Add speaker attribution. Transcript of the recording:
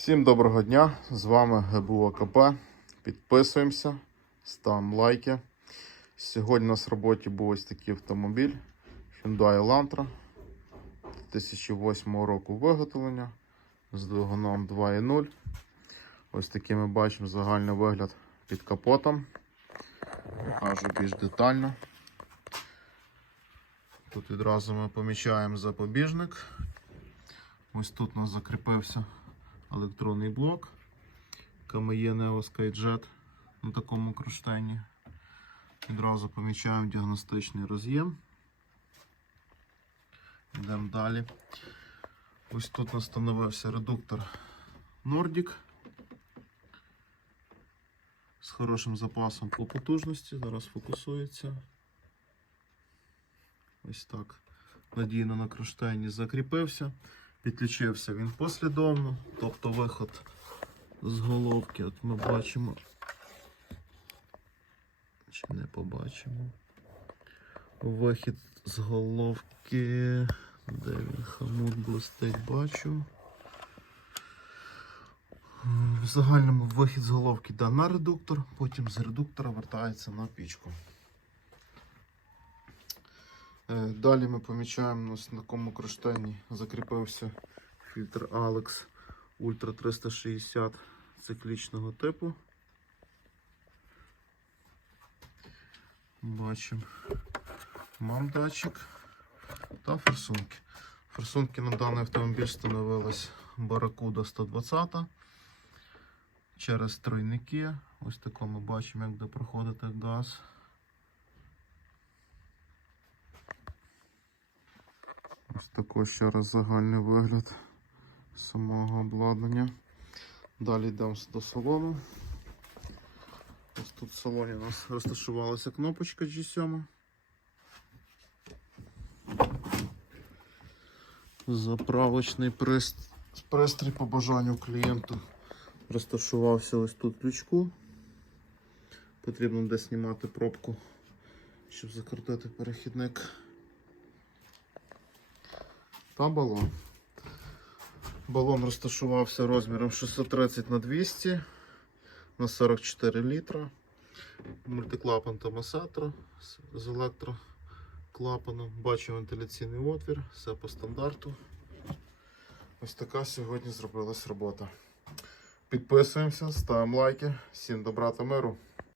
Speaker 1: Всім доброго дня! З вами ГБУ АКП. Підписуємося, ставимо лайки. Сьогодні у нас в роботі був ось такий автомобіль Hyundai Elantra 2008 року виготовлення з двигуном 2.0. Ось такий ми бачимо загальний вигляд під капотом. Покажу більш детально. Тут відразу ми помічаємо запобіжник. Ось тут у нас закріпився електронний блок. KME Neo SkyJet на такому кронштейні. Відразу помічаємо діагностичний роз'єм. Йдемо далі. Ось тут у нас встановився редуктор Nordic з хорошим запасом по потужності. Зараз фокусується. Ось так. Надійно на кронштейні закріпився. Підключився він послідовно, тобто виход з головки, от ми бачимо. Чи не побачимо? Вихід з головки. Де він хамут блистить, бачу. В загальному вихід з головки йде на редуктор, потім з редуктора вертається на пічку. Е, Далі ми помічаємо у на такому кронштейні закріпився фільтр Alex Ultra 360 циклічного типу. Бачимо мамдатчик та форсунки. Форсунки на даний автомобіль встановились Barracuda 120 через тройники. Ось тако ми бачимо, як буде проходити газ. Такий ще раз загальний вигляд самого обладнання. Далі йдемо до салону. Ось тут в салоні у нас розташувалася кнопочка G7. Заправочний прист- пристрій по бажанню клієнту розташувався ось тут в лючку. Потрібно десь знімати пробку, щоб закрутити перехідник та балон. Балон розташувався розміром 630 на 200 на 44 літра. Мультиклапан томасатор з електроклапаном. Бачу вентиляційний отвір, все по стандарту. Ось така сьогодні зробилась робота. Підписуємося, ставимо лайки. Всім добра та миру.